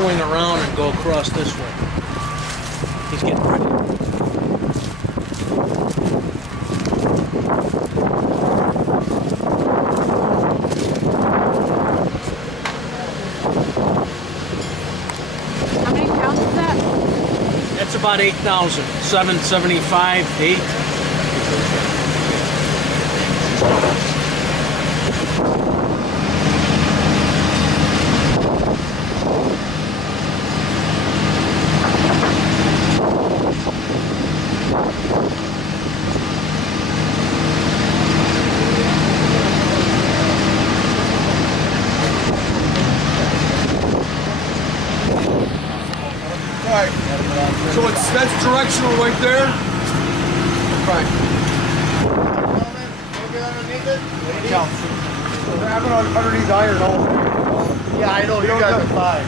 swing around and go across this way. He's getting ready. How many pounds is that? That's about 8,000, 775, 8. Right. So that's directional right there. Right. Maybe underneath it? I'm underneath iron all. Yeah, I know. You guys are fine.